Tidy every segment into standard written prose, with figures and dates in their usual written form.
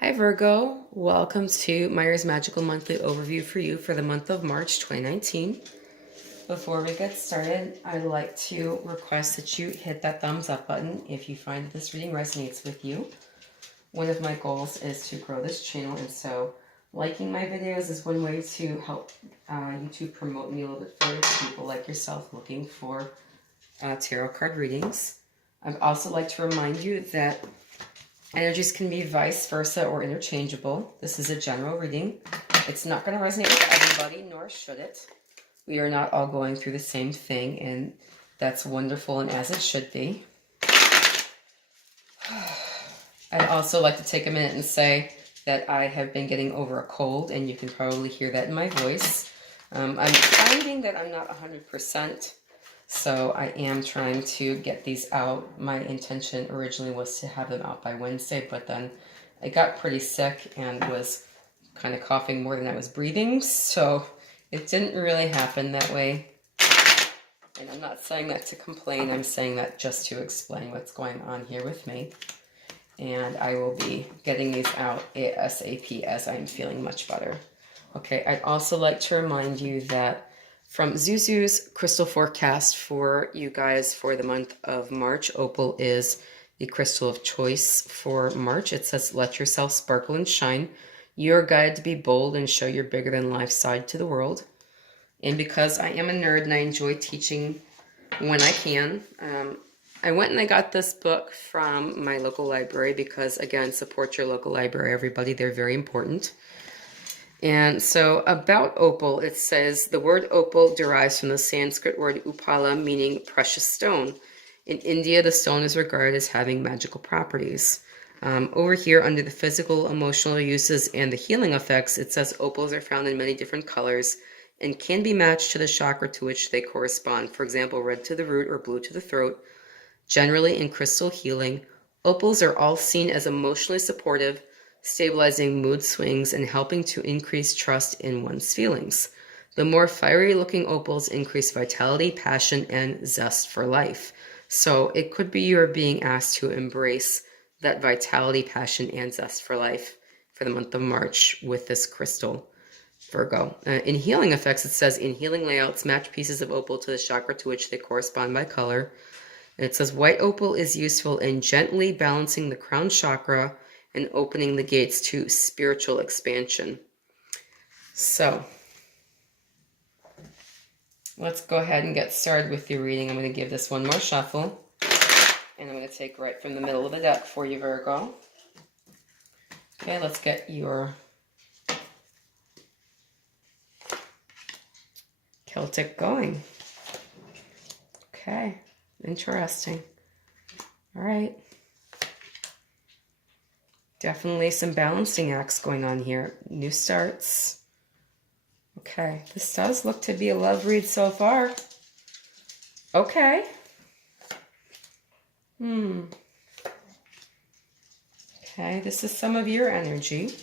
Hi Virgo, welcome to Myers Magical Monthly Overview for you for the month of March 2019. Before we get started, I'd like to request that you hit that thumbs up button if you find that this reading resonates with you. One of my goals is to grow this channel, and so liking my videos is one way to help YouTube promote me a little bit further to people like yourself looking for tarot card readings. I'd also like to remind you that energies can be vice versa or interchangeable. This is a general reading. It's not going to resonate with everybody, nor should it. We are not all going through the same thing, and that's wonderful and as it should be. I'd also like to take a minute and say that I have been getting over a cold, and you can probably hear that in my voice. I'm finding that I'm not 100%. So I am trying to get these out. My intention originally was to have them out by Wednesday, but then I got pretty sick and was kind of coughing more than I was breathing. So it didn't really happen that way. And I'm not saying that to complain. I'm saying that just to explain what's going on here with me. And I will be getting these out ASAP as I'm feeling much better. Okay, I'd also like to remind you that from Zuzu's crystal forecast for you guys for the month of March, opal is the crystal of choice for March. It says, let yourself sparkle and shine. You're guided to be bold and show your bigger than life side to the world. And because I am a nerd and I enjoy teaching when I can, I went and I got this book from my local library because, again, support your local library, everybody. They're very important. And so about opal, it says, the word opal derives from the Sanskrit word upala, meaning precious stone. In India, the stone is regarded as having magical properties. Over here, under the physical, emotional uses, and the healing effects, it says opals are found in many different colors and can be matched to the chakra to which they correspond. For example, red to the root or blue to the throat. Generally, in crystal healing, opals are all seen as emotionally supportive, stabilizing mood swings, and helping to increase trust in one's feelings. The more fiery-looking opals increase vitality, passion, and zest for life. So it could be you're being asked to embrace that vitality, passion, and zest for life for the month of March with this crystal, Virgo. In healing effects, it says, in healing layouts, match pieces of opal to the chakra to which they correspond by color. And it says, white opal is useful in gently balancing the crown chakra and opening the gates to spiritual expansion. So let's go ahead and get started with your reading. I'm going to give this one more shuffle, and I'm going to take right from the middle of the deck for you, Virgo. Okay, let's get your Celtic going. Okay, interesting. All right. Definitely some balancing acts going on here. New starts. Okay, this does look to be a love read so far. Okay. Okay, this is some of your energy.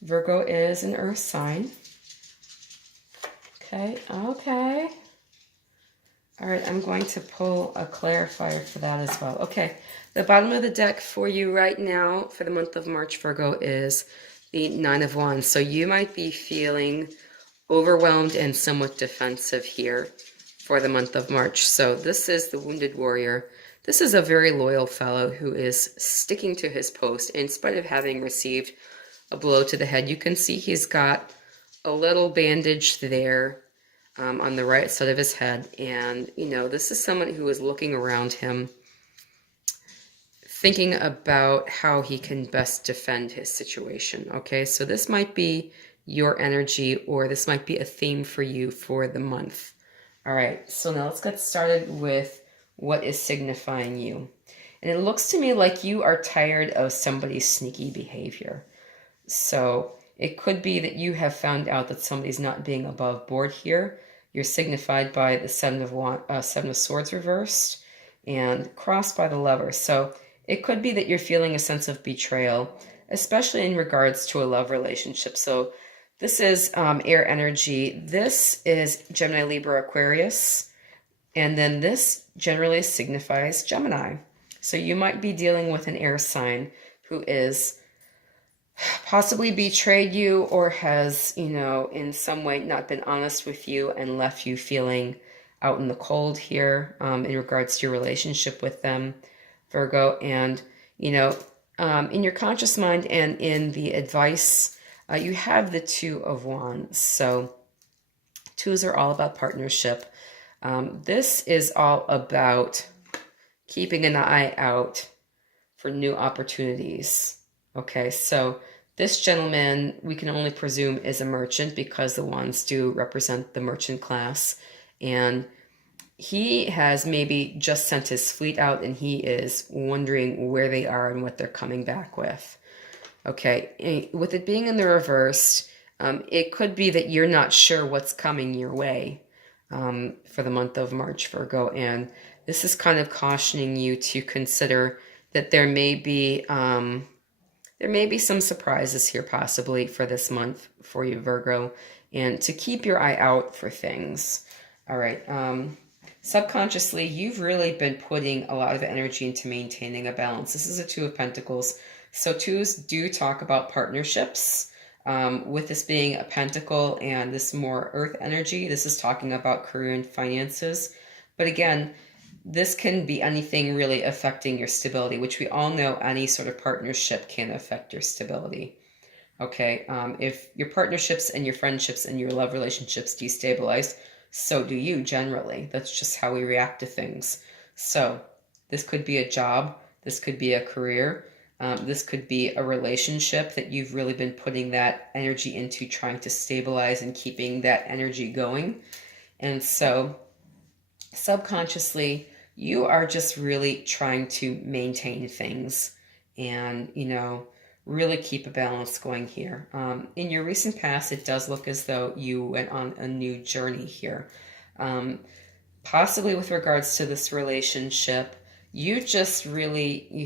Virgo is an earth sign. Okay. All right, I'm going to pull a clarifier for that as well. Okay, the bottom of the deck for you right now for the month of March, Virgo, is the Nine of Wands. So you might be feeling overwhelmed and somewhat defensive here for the month of March. So this is the Wounded Warrior. This is a very loyal fellow who is sticking to his post in spite of having received a blow to the head. You can see he's got a little bandage there on the right side of his head. And, you know, this is someone who is looking around him, thinking about how he can best defend his situation. Okay, so this might be your energy, or this might be a theme for you for the month. All right, so now let's get started with what is signifying you. And it looks to me like you are tired of somebody's sneaky behavior. So it could be that you have found out that somebody's not being above board here. You're signified by the Seven of Swords reversed and crossed by the Lovers. So it could be that you're feeling a sense of betrayal, especially in regards to a love relationship. So this is air energy. This is Gemini, Libra, Aquarius. And then this generally signifies Gemini. So you might be dealing with an air sign who is possibly betrayed you or has, in some way not been honest with you and left you feeling out in the cold here, in regards to your relationship with them, Virgo. And, in your conscious mind and in the advice, you have the Two of Wands. So twos are all about partnership. This is all about keeping an eye out for new opportunities. Okay, so this gentleman, we can only presume, is a merchant because the wands do represent the merchant class. And he has maybe just sent his fleet out and he is wondering where they are and what they're coming back with. Okay, with it being in the reverse, it could be that you're not sure what's coming your way for the month of March, Virgo. And this is kind of cautioning you to consider that there may be some surprises here possibly for this month for you, Virgo, and to keep your eye out for things. All right. Subconsciously, you've really been putting a lot of energy into maintaining a balance. This is a Two of Pentacles. So twos do talk about partnerships. With this being a pentacle and this more earth energy, this is talking about career and finances. But again, this can be anything really affecting your stability, which we all know any sort of partnership can affect your stability. Okay, if your partnerships and your friendships and your love relationships destabilize, so do you generally. That's just how we react to things. So this could be a job, this could be a career, this could be a relationship that you've really been putting that energy into, trying to stabilize and keeping that energy going. And so subconsciously, you are just really trying to maintain things and, really keep a balance going here. In your recent past, it does look as though you went on a new journey here. Possibly with regards to this relationship, you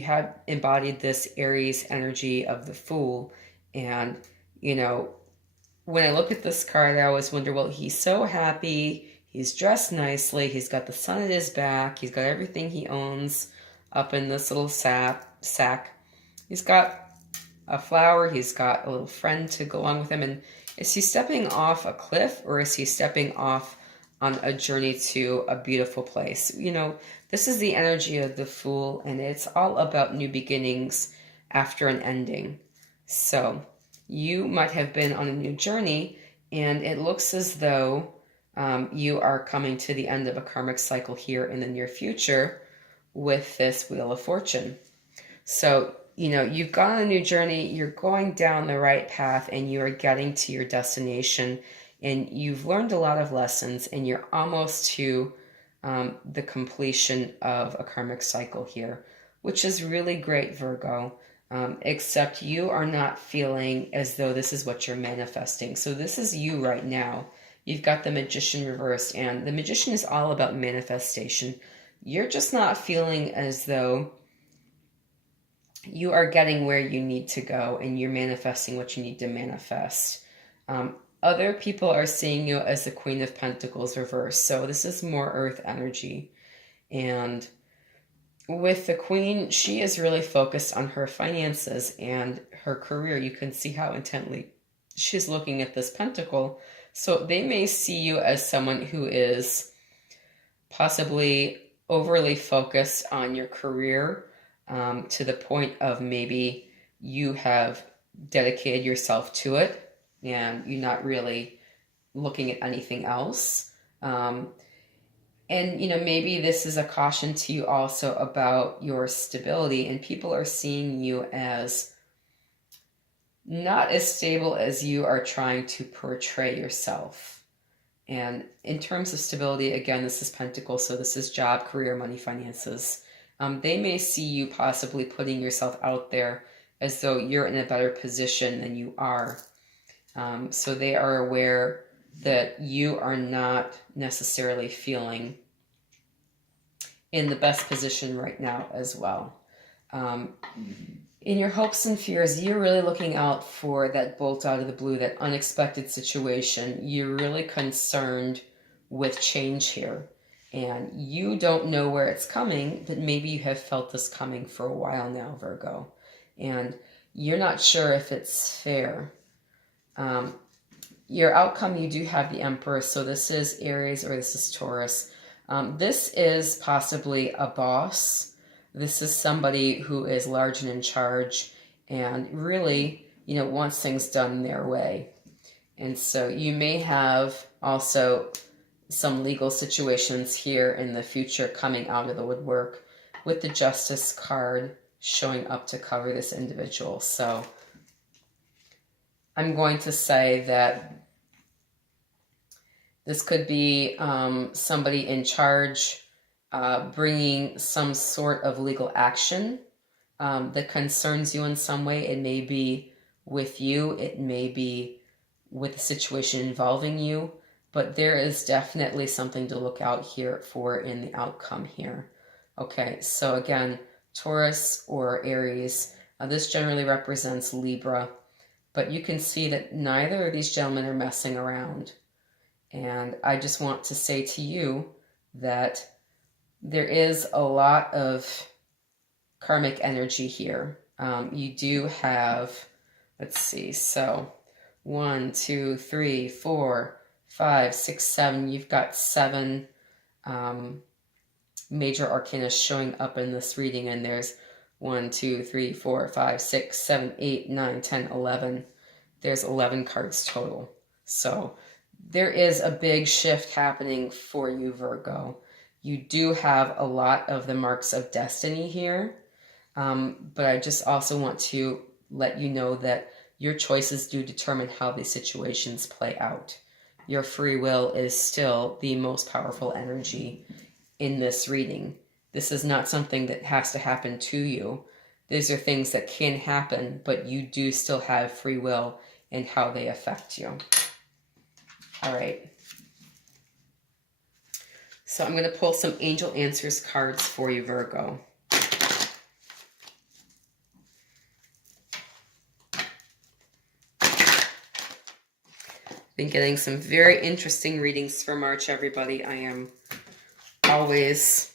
have embodied this Aries energy of the Fool. And, when I look at this card, I always wonder, well, he's so happy. He's dressed nicely. He's got the sun at his back. He's got everything he owns up in this little sack. He's got a flower. He's got a little friend to go along with him. And is he stepping off a cliff or is he stepping off on a journey to a beautiful place? This is the energy of the Fool, and it's all about new beginnings after an ending. So you might have been on a new journey, and it looks as though you are coming to the end of a karmic cycle here in the near future with this Wheel of Fortune. So, you've gone on a new journey, you're going down the right path, and you are getting to your destination, and you've learned a lot of lessons, and you're almost to the completion of a karmic cycle here, which is really great, Virgo. Except you are not feeling as though this is what you're manifesting. So this is you right now. You've got the Magician reversed, and the Magician is all about manifestation. You're just not feeling as though you are getting where you need to go and you're manifesting what you need to manifest. Other people are seeing you as the Queen of Pentacles reversed. So this is more earth energy. And with the Queen, she is really focused on her finances and her career. You can see how intently she's looking at this pentacle. So they may see you as someone who is possibly overly focused on your career, to the point of maybe you have dedicated yourself to it and you're not really looking at anything else. And, maybe this is a caution to you also about your stability, and people are seeing you as not as stable as you are trying to portray yourself. And in terms of stability, again, this is Pentacle, so this is job, career, money, finances. They may see you possibly putting yourself out there as though you're in a better position than you are. So they are aware that you are not necessarily feeling in the best position right now as well. In your hopes and fears, you're really looking out for that bolt out of the blue, that unexpected situation. You're really concerned with change here. And you don't know where it's coming, but maybe you have felt this coming for a while now, Virgo. And you're not sure if it's fair. Your outcome, you do have the Emperor, so this is Aries or this is Taurus. This is possibly a boss. This is somebody who is large and in charge and really, wants things done their way. And so you may have also some legal situations here in the future coming out of the woodwork with the Justice card showing up to cover this individual. So I'm going to say that this could be somebody in charge bringing some sort of legal action that concerns you in some way. It may be with you. It may be with the situation involving you. But there is definitely something to look out here for in the outcome here. Okay, so again, Taurus or Aries, this generally represents Libra. But you can see that neither of these gentlemen are messing around. And I just want to say to you that there is a lot of karmic energy here. You do have, let's see, so 1, 2, 3, 4, 5, 6, 7. You've got 7 major arcana showing up in this reading, and there's 1, 2, 3, 4, 5, 6, 7, 8, 9, 10, 11. There's 11 cards total. So there is a big shift happening for you, Virgo. You do have a lot of the marks of destiny here, but I just also want to let you know that your choices do determine how these situations play out. Your free will is still the most powerful energy in this reading. This is not something that has to happen to you. These are things that can happen, but you do still have free will in how they affect you. All right. So I'm going to pull some Angel Answers cards for you, Virgo. Been getting some very interesting readings for March, everybody. I am always,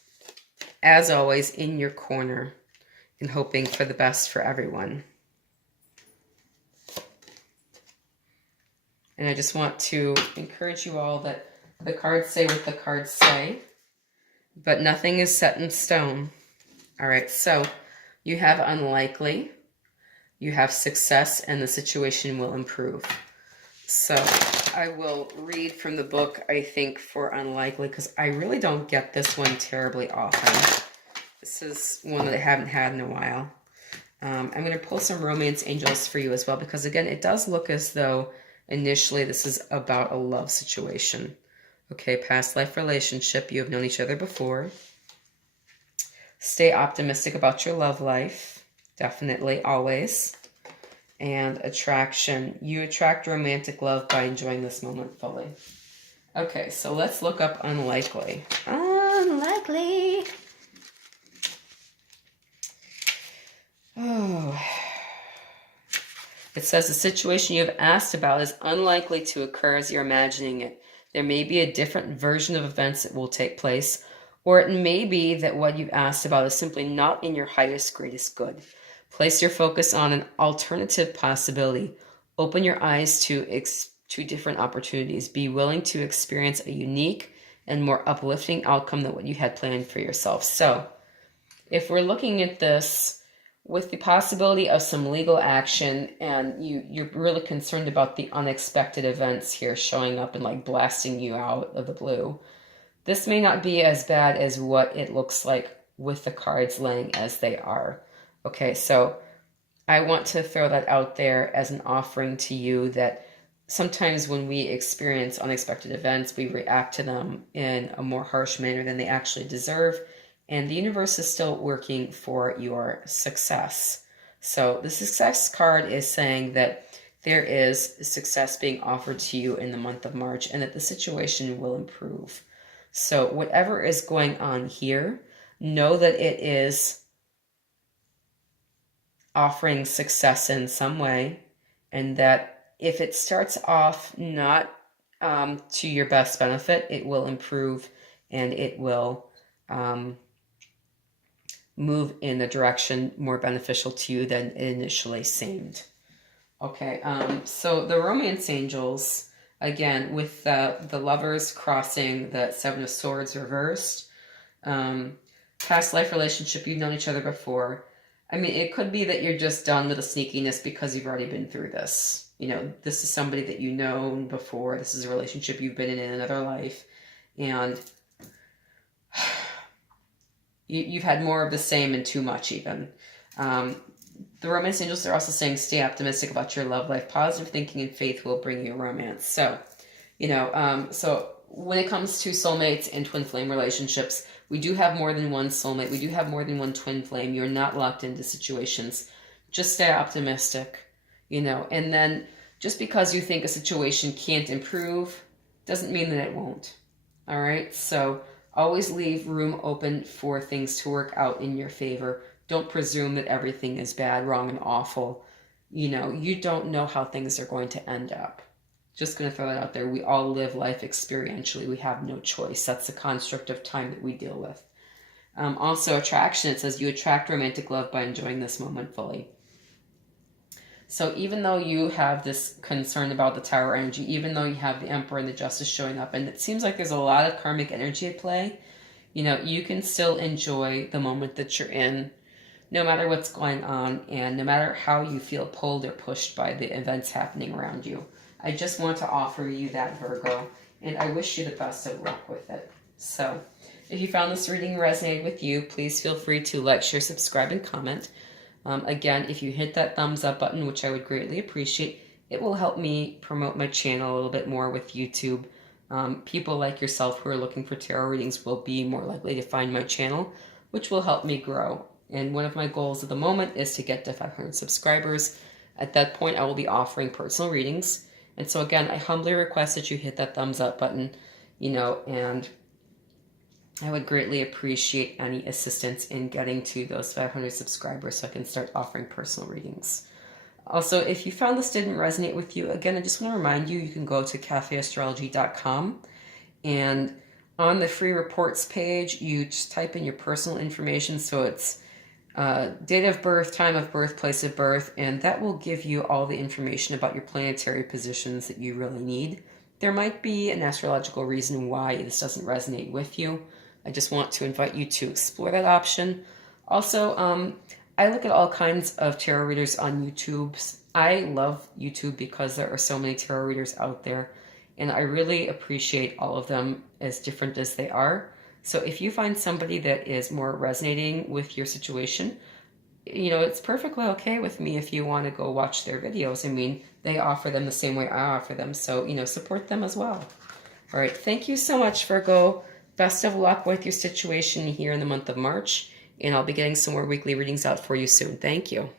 as always, in your corner and hoping for the best for everyone. And I just want to encourage you all that the cards say what the cards say, but nothing is set in stone. All right, so you have unlikely, you have success, and the situation will improve. So I will read from the book, I think, for unlikely, because I really don't get this one terribly often. This is one that I haven't had in a while. I'm going to pull some romance angels for you as well, because again, it does look as though initially this is about a love situation. Okay, past life relationship, you have known each other before. Stay optimistic about your love life, definitely, always. And attraction, you attract romantic love by enjoying this moment fully. Okay, so let's look up unlikely. Unlikely. Oh. It says the situation you have asked about is unlikely to occur as you're imagining it. There may be a different version of events that will take place, or it may be that what you've asked about is simply not in your highest, greatest good. Place your focus on an alternative possibility. Open your eyes to different opportunities. Be willing to experience a unique and more uplifting outcome than what you had planned for yourself. So, if we're looking at this with the possibility of some legal action, and you're really concerned about the unexpected events here showing up and like blasting you out of the blue, this may not be as bad as what it looks like with the cards laying as they are. Okay, so I want to throw that out there as an offering to you that sometimes when we experience unexpected events, we react to them in a more harsh manner than they actually deserve. And the universe is still working for your success. So the success card is saying that there is success being offered to you in the month of March and that the situation will improve. So whatever is going on here, know that it is offering success in some way, and that if it starts off not to your best benefit, it will improve and it will move in a direction more beneficial to you than it initially seemed. Okay, so the romance angels, again, with the lovers crossing the Seven of Swords reversed, past life relationship, you've known each other before. I mean, it could be that you're just done with the sneakiness because you've already been through this. You know, this is somebody that you know before. This is a relationship you've been in another life. And you've had more of the same and too much even. The romance angels are also saying stay optimistic about your love life. Positive thinking and faith will bring you romance. So, you know, so when it comes to soulmates and twin flame relationships, we do have more than one soulmate. We do have more than one twin flame. You're not locked into situations. Just stay optimistic, you know. And then just because you think a situation can't improve doesn't mean that it won't. All right? So always leave room open for things to work out in your favor. Don't presume that everything is bad, wrong, and awful. You know, you don't know how things are going to end up. Just going to throw that out there. We all live life experientially. We have no choice. That's the construct of time that we deal with. Also, attraction. It says you attract romantic love by enjoying this moment fully. So even though you have this concern about the Tower energy, even though you have the Emperor and the Justice showing up, and it seems like there's a lot of karmic energy at play, you know, you can still enjoy the moment that you're in, no matter what's going on, and no matter how you feel pulled or pushed by the events happening around you. I just want to offer you that, Virgo, and I wish you the best of luck with it. So, if you found this reading resonated with you, please feel free to like, share, subscribe, and comment. Again, if you hit that thumbs up button, which I would greatly appreciate, it will help me promote my channel a little bit more with YouTube. People like yourself who are looking for tarot readings will be more likely to find my channel, which will help me grow. And one of my goals at the moment is to get to 500 subscribers. At that point, I will be offering personal readings. And so again, I humbly request that you hit that thumbs up button, you know, and I would greatly appreciate any assistance in getting to those 500 subscribers so I can start offering personal readings. Also, if you found this didn't resonate with you, again, I just want to remind you, you can go to cafeastrology.com, and on the free reports page, you just type in your personal information. So it's date of birth, time of birth, place of birth, and that will give you all the information about your planetary positions that you really need. There might be an astrological reason why this doesn't resonate with you. I just want to invite you to explore that option. Also, I look at all kinds of tarot readers on YouTube. I love YouTube because there are so many tarot readers out there, and I really appreciate all of them as different as they are. So if you find somebody that is more resonating with your situation, you know, it's perfectly okay with me if you want to go watch their videos. I mean, they offer them the same way I offer them. So, you know, support them as well. All right. Thank you so much, Virgo. Best of luck with your situation here in the month of March. And I'll be getting some more weekly readings out for you soon. Thank you.